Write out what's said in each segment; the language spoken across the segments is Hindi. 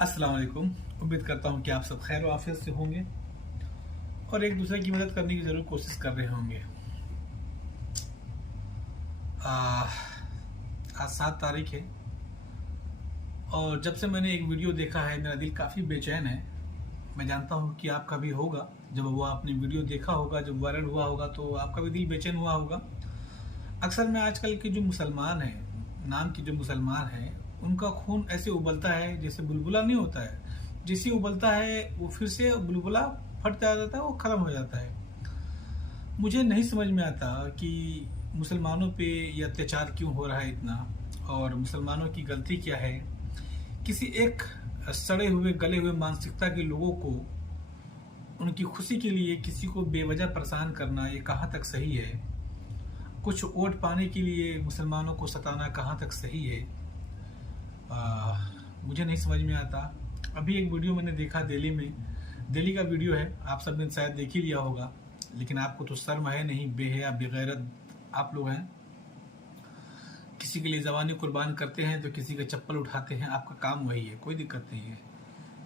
अस्सलाम वालेकुम। उम्मीद करता हूँ कि आप सब खैर और आफियत से होंगे और एक दूसरे की मदद करने की ज़रूर कोशिश कर रहे होंगे। आज 7 तारीख है और जब से मैंने एक वीडियो देखा है मेरा दिल काफ़ी बेचैन है। मैं जानता हूँ कि आपका भी होगा। जब वो आपने वीडियो देखा होगा, जब वायरल हुआ होगा तो आपका भी दिल बेचैन हुआ होगा। अक्सर मैं आजकल के जो मुसलमान हैं, नाम के जो मुसलमान हैं, उनका खून ऐसे उबलता है जैसे बुलबुला नहीं होता है। जैसे उबलता है वो फिर से बुलबुला फट जाता है, वो खत्म हो जाता है। मुझे नहीं समझ में आता कि मुसलमानों पे ये अत्याचार क्यों हो रहा है इतना, और मुसलमानों की गलती क्या है। किसी एक सड़े हुए गले हुए मानसिकता के लोगों को उनकी खुशी के लिए किसी को बेवजह परेशान करना, ये कहाँ तक सही है। कुछ वोट पाने के लिए मुसलमानों को सताना कहाँ तक सही है, मुझे नहीं समझ में आता। अभी एक वीडियो मैंने देखा दिल्ली का वीडियो है, आप सब ने शायद देख ही लिया होगा, लेकिन आपको तो शर्म है नहीं, बेहया बेगैरत आप लोग हैं। किसी के लिए जवानी कुर्बान करते हैं तो किसी का चप्पल उठाते हैं, आपका काम वही है, कोई दिक्कत नहीं है।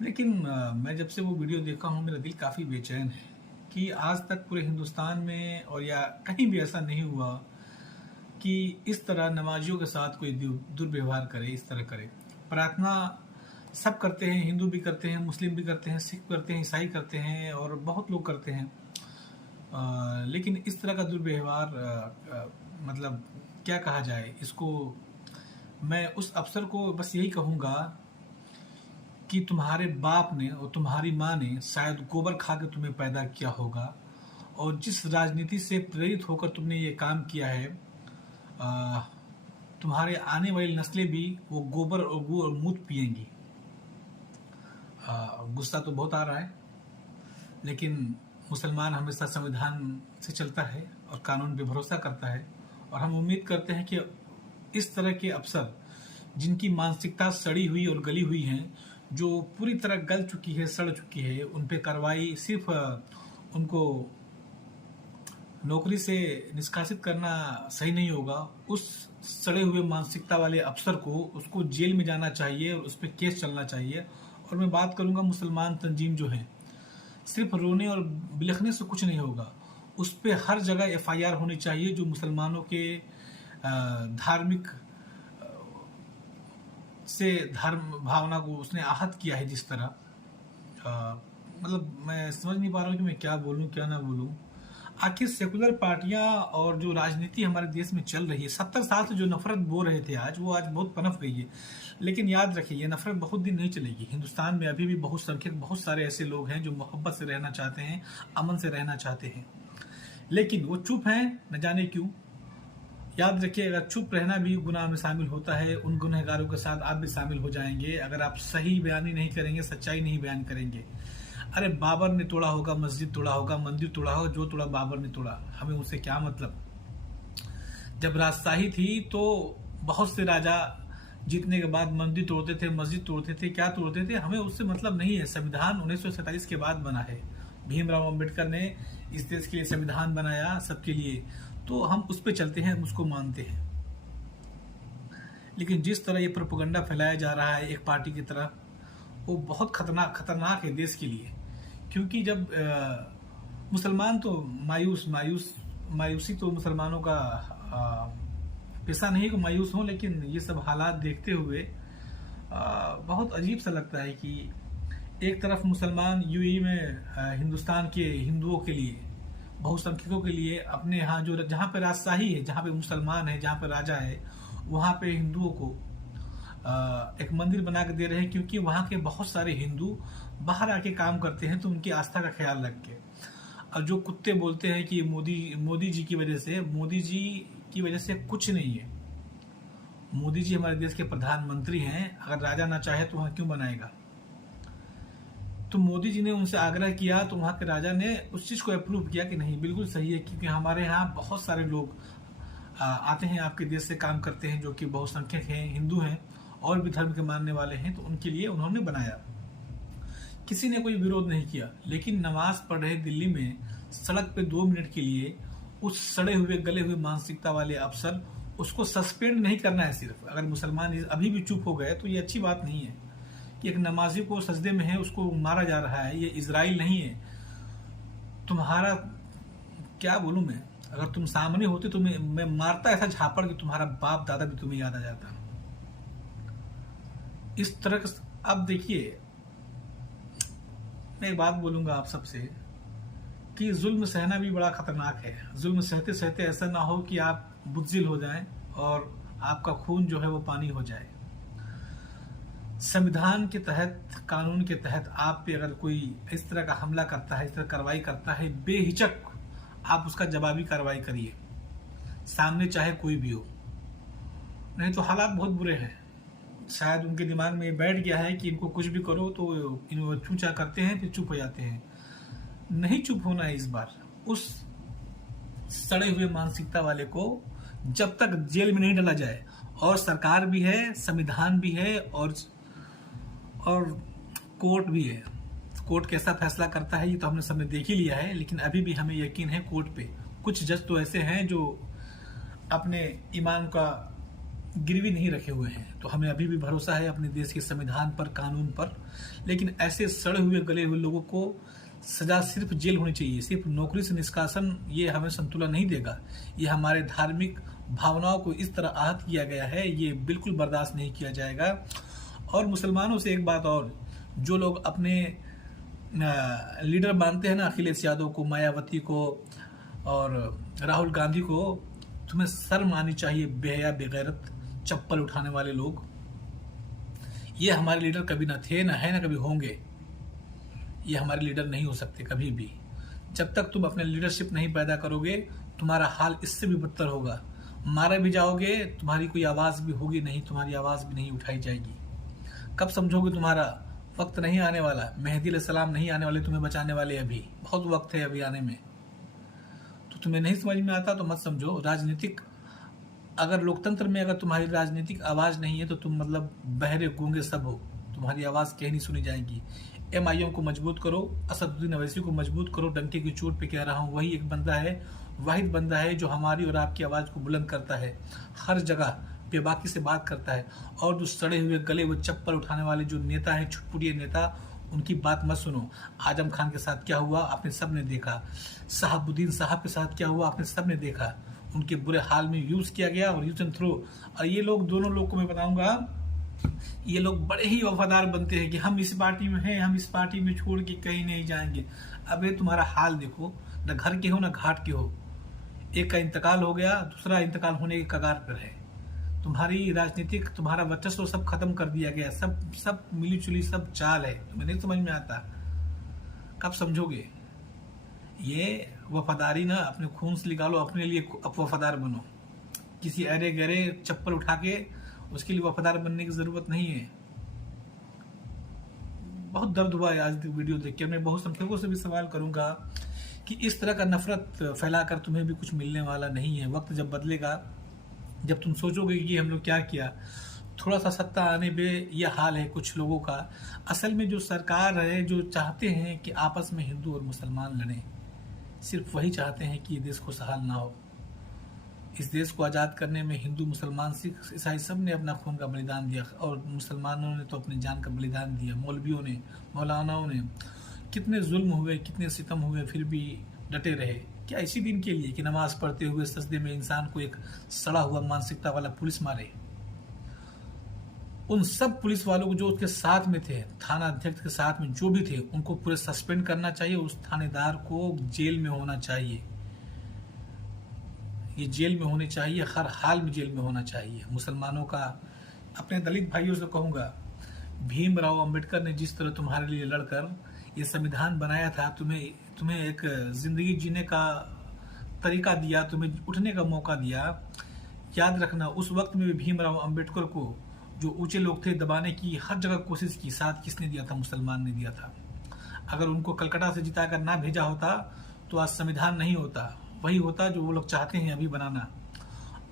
लेकिन मैं जब से वो वीडियो देखा हूँ मेरा दिल काफ़ी बेचैन है कि आज तक पूरे हिंदुस्तान में और या कहीं भी ऐसा नहीं हुआ कि इस तरह नमाजियों के साथ कोई दुर्व्यवहार करे, इस तरह करे। प्रार्थना सब करते हैं, हिंदू भी करते हैं, मुस्लिम भी करते हैं, सिख करते हैं, ईसाई करते हैं और बहुत लोग करते हैं। लेकिन इस तरह का दुर्व्यवहार मतलब क्या कहा जाए इसको। मैं उस अफसर को बस यही कहूँगा कि तुम्हारे बाप ने और तुम्हारी माँ ने शायद गोबर खा के तुम्हें पैदा किया होगा, और जिस राजनीति से प्रेरित होकर तुमने ये काम किया है, तुम्हारे आने वाली नस्लें भी वो गोबर और गू और मूत पिएंगी। गुस्सा तो बहुत आ रहा है, लेकिन मुसलमान हमेशा संविधान से चलता है और कानून पे भरोसा करता है, और हम उम्मीद करते हैं कि इस तरह के अफसर जिनकी मानसिकता सड़ी हुई और गली हुई है, जो पूरी तरह गल चुकी है, सड़ चुकी है, उन पे कार्रवाई सिर्फ उनको नौकरी से निष्कासित करना सही नहीं होगा। उस सड़े हुए मानसिकता वाले अफसर को उसको जेल में जाना चाहिए और उस पर केस चलना चाहिए। और मैं बात करूंगा मुसलमान तंजीम जो है, सिर्फ रोने और बिलखने से कुछ नहीं होगा, उस पर हर जगह FIR होनी चाहिए। जो मुसलमानों के धार्मिक से धर्म भावना को उसने आहत किया है जिस तरह, मतलब मैं समझ नहीं पा रहा हूँ कि मैं क्या बोलूँ क्या ना बोलूँ। आखिर सेकुलर पार्टियां और जो राजनीति हमारे देश में चल रही है, 70 साल से जो नफरत बो रहे थे आज वो आज बहुत पनप गई है। लेकिन याद रखिए ये नफरत बहुत दिन नहीं चलेगी। हिंदुस्तान में अभी भी बहुसंख्यक बहुत सारे ऐसे लोग हैं जो मोहब्बत से रहना चाहते हैं, अमन से रहना चाहते हैं, लेकिन वो चुप हैं, न जाने क्यों। याद रखिए अगर चुप रहना भी गुनाह में शामिल होता है, उन गुनहगारों के साथ आप भी शामिल हो जाएंगे अगर आप सही बयानी नहीं करेंगे, सच्चाई नहीं बयान करेंगे। अरे बाबर ने तोड़ा होगा, मस्जिद तोड़ा होगा, मंदिर तोड़ा होगा, जो तोड़ा बाबर ने तोड़ा, हमें उससे क्या मतलब। जब राजशाही थी तो बहुत से राजा जीतने के बाद मंदिर तोड़ते थे, मस्जिद तोड़ते थे, क्या तोड़ते थे, हमें उससे मतलब नहीं है। संविधान 1947 के बाद बना है। भीमराव अंबेडकर ने इस देश के लिए संविधान बनाया सबके लिए, तो हम उस पर चलते हैं, हम उसको मानते हैं। लेकिन जिस तरह ये प्रोपेगेंडा फैलाया जा रहा है एक पार्टी की तरह, वो बहुत खतरनाक है देश के लिए। क्योंकि जब मुसलमान तो मायूसी तो मुसलमानों का पेशा नहीं को मायूस हो, लेकिन ये सब हालात देखते हुए बहुत अजीब सा लगता है कि एक तरफ मुसलमान यूएई में हिंदुस्तान के हिंदुओं के लिए, बहुसंख्यकों के लिए, अपने यहाँ जो जहाँ पे राजशाही है, जहाँ पे मुसलमान है, जहाँ पे राजा है, वहाँ पे हिंदुओं को एक मंदिर बना के दे रहे हैं। क्योंकि वहाँ के बहुत सारे हिंदू बाहर आके काम करते हैं, तो उनकी आस्था का ख्याल रख के। और जो कुत्ते बोलते हैं कि मोदी जी की वजह से, मोदी जी की वजह से कुछ नहीं है। मोदी जी हमारे देश के प्रधानमंत्री हैं, अगर राजा ना चाहे तो वहाँ क्यों बनाएगा। तो मोदी जी ने उनसे आग्रह किया तो वहाँ के राजा ने उस चीज को अप्रूव किया कि नहीं बिल्कुल सही है, क्योंकि हमारे यहाँ बहुत सारे लोग आते हैं, आपके देश से काम करते हैं, जो कि बहुसंख्यक हैं, हिंदू हैं और भी धर्म के मानने वाले हैं, तो उनके लिए उन्होंने बनाया। किसी ने कोई विरोध नहीं किया। लेकिन नमाज पढ़ रहे दिल्ली में सड़क पे 2 मिनट के लिए उस सड़े हुए गले हुए मानसिकता वाले अफसर, उसको सस्पेंड नहीं करना है सिर्फ। अगर मुसलमान अभी भी चुप हो गए तो ये अच्छी बात नहीं है कि एक नमाजी को सजदे में है, उसको मारा जा रहा है। ये इजराइल नहीं है। तुम्हारा क्या बोलूं मैं, अगर तुम सामने होते तो मैं मारता ऐसा झापड़ कि तुम्हारा बाप दादा भी तुम्हें याद आ जाता। इस तरह का अब देखिए, मैं एक बात बोलूंगा आप सबसे कि जुल्म सहना भी बड़ा खतरनाक है। जुल्म सहते सहते ऐसा ना हो कि आप बुज़दिल हो जाएं और आपका खून जो है वो पानी हो जाए। संविधान के तहत, कानून के तहत आप पे अगर कोई इस तरह का हमला करता है, इस तरह कार्रवाई करता है, बेहिचक आप उसका जवाबी कार्रवाई करिए, सामने चाहे कोई भी हो। नहीं तो हालात बहुत बुरे हैं। शायद उनके दिमाग में बैठ गया है कि इनको कुछ भी करो तो इनको चूचा करते हैं, फिर चुप हो जाते हैं। नहीं चुप होना है इस बार। उस सड़े हुए मानसिकता वाले को जब तक जेल में नहीं डाला जाए, और सरकार भी है, संविधान भी है, और कोर्ट भी है। कोर्ट कैसा फैसला करता है ये तो हमने सबने देख ही लिया है, लेकिन अभी भी हमें यकीन है कोर्ट पे। कुछ जज तो ऐसे हैं जो अपने ईमान का गिरवी नहीं रखे हुए हैं, तो हमें अभी भी भरोसा है अपने देश के संविधान पर, कानून पर। लेकिन ऐसे सड़े हुए गले हुए लोगों को सजा सिर्फ जेल होनी चाहिए। सिर्फ नौकरी से निष्कासन ये हमें संतुलन नहीं देगा। ये हमारे धार्मिक भावनाओं को इस तरह आहत किया गया है, ये बिल्कुल बर्दाश्त नहीं किया जाएगा। और मुसलमानों से एक बात और, जो लोग अपने लीडर मानते हैं ना, अखिलेश यादव को, मायावती को और राहुल गांधी को, तुम्हें शर्म आनी चाहिए। बेहया बेगैरत चप्पल उठाने वाले लोग, ये हमारे लीडर कभी ना थे, ना है, ना कभी होंगे। ये हमारे लीडर नहीं हो सकते कभी भी। जब तक तुम अपने लीडरशिप नहीं पैदा करोगे, तुम्हारा हाल इससे भी बदतर होगा। मारे भी जाओगे, तुम्हारी कोई आवाज भी होगी नहीं, तुम्हारी आवाज भी नहीं उठाई जाएगी। कब समझोगे तुम्हारा वक्त नहीं आने वाला? मेहदी अलैहिस्सलाम नहीं आने वाले तुम्हें बचाने वाले, अभी बहुत वक्त है अभी आने में। तो तुम्हें नहीं समझ में आता तो मत समझो। राजनीतिक, अगर लोकतंत्र में अगर तुम्हारी राजनीतिक आवाज नहीं है तो तुम मतलब बहरे गूंगे सब हो, तुम्हारी आवाज कहीं नहीं सुनी जाएगी। MIM को मजबूत करो, असदुद्दीन अवैसी को मजबूत करो। डंके की चोट पे कह रहा हूँ, वही एक बंदा है, वाहिद बंदा है जो हमारी और आपकी आवाज को बुलंद करता है, हर जगह बेबाकी से बात करता है। और जो सड़े हुए गले वो चप्पल उठाने वाले जो नेता हैं, छुटपुटिये नेता, उनकी बात मत सुनो। आजम खान के साथ क्या हुआ आपने सब ने देखा, शहाबुद्दीन साहब के साथ क्या हुआ आपने सब ने देखा। उनके बुरे हाल में यूज किया गया और यूज एंड थ्रो। और ये लोग, दोनों लोग को मैं बताऊंगा, ये लोग बड़े ही वफादार बनते हैं कि हम इस पार्टी में हैं, हम इस पार्टी में छोड़ के कहीं नहीं जाएंगे। अबे तुम्हारा हाल देखो, न घर के हो न घाट के हो। एक का इंतकाल हो गया, दूसरा इंतकाल होने के कगार पर है। तुम्हारी राजनीतिक, तुम्हारा वर्चस्व सब खत्म कर दिया गया। सब मिली जुली सब चाल है, तुम्हें नहीं समझ में आता। कब समझोगे? ये वफादारी ना अपने खून से निकालो, अपने लिए वफादार बनो। किसी अरे गहरे चप्पल उठा के उसके लिए वफादार बनने की जरूरत नहीं है। बहुत दर्द हुआ है आज वीडियो देख के। मैं बहुत संख्यकों से भी सवाल करूंगा कि इस तरह का नफरत फैलाकर तुम्हें भी कुछ मिलने वाला नहीं है। वक्त जब बदलेगा, जब तुम सोचोगे कि हम लोग क्या किया, थोड़ा सा सत्ता आने पे यह हाल है कुछ लोगों का। असल में जो सरकार है, जो चाहते हैं कि आपस में हिंदू और मुसलमान लड़ें, सिर्फ वही चाहते हैं कि ये देश खुशहाल ना हो। इस देश को आज़ाद करने में हिंदू, मुसलमान, सिख, ईसाई सब ने अपना खून का बलिदान दिया। और मुसलमानों ने तो अपनी जान का बलिदान दिया। मौलवियों ने, मौलानाओं ने, कितने जुल्म हुए, कितने सितम हुए, फिर भी डटे रहे। क्या इसी दिन के लिए कि नमाज पढ़ते हुए सजदे में इंसान को एक सड़ा हुआ मानसिकता वाला पुलिस मारे? उन सब पुलिस वालों को जो उसके साथ में थे, थाना अध्यक्ष के साथ में जो भी थे, उनको पूरे सस्पेंड करना चाहिए। उस थानेदार को जेल में होना चाहिए। ये जेल में होनी चाहिए, हर हाल में जेल में होना चाहिए। मुसलमानों का, अपने दलित भाइयों से कहूंगा, भीमराव अंबेडकर ने जिस तरह तुम्हारे लिए लड़कर ये संविधान बनाया था, तुम्हें एक जिंदगी जीने का तरीका दिया, तुम्हें उठने का मौका दिया। याद रखना, उस वक्त में भी भीमराव अंबेडकर को जो ऊंचे लोग थे दबाने की हर जगह कोशिश की। साथ किसने दिया था? मुसलमान ने दिया था। अगर उनको कलकत्ता से जिताकर ना भेजा होता तो आज संविधान नहीं होता, वही होता जो वो लोग चाहते हैं अभी बनाना।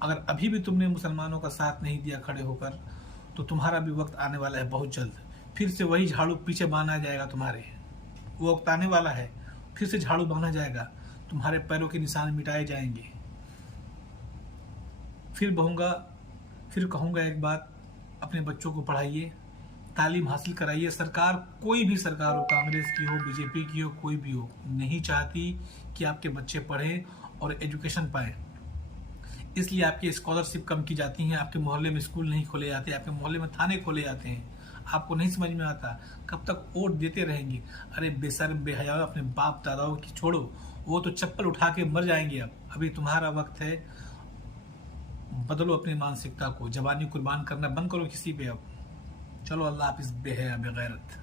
अगर अभी भी तुमने मुसलमानों का साथ नहीं दिया खड़े होकर, तो तुम्हारा भी वक्त आने वाला है बहुत जल्द। फिर से वही झाड़ू पीछे बांधा जाएगा तुम्हारे, वो वक्त आने वाला है। फिर से झाड़ू बांधा जाएगा, तुम्हारे पैरों के निशान मिटाए जाएंगे। फिर कहूंगा एक बात, अपने बच्चों को पढ़ाइए, तालीम हासिल कराइए। सरकार कोई भी सरकार हो, कांग्रेस की हो, बीजेपी की हो, कोई भी हो, नहीं चाहती कि आपके बच्चे पढ़ें और एजुकेशन पाएं। इसलिए आपकी स्कॉलरशिप कम की जाती हैं, आपके मोहल्ले में स्कूल नहीं खोले जाते, आपके मोहल्ले में थाने खोले जाते हैं। आपको नहीं समझ में आता, कब तक वोट देते रहेंगे? अरे बेशर्म बेहया, अपने बाप दादाओं की छोड़ो, वो तो चप्पल उठा के मर जाएंगे। अब अभी तुम्हारा वक्त है, बदलो अपनी मानसिकता को, जवानी कुर्बान करना बंद करो किसी पे। अब चलो, अल्लाह हाफिज बेहया बेगैरत।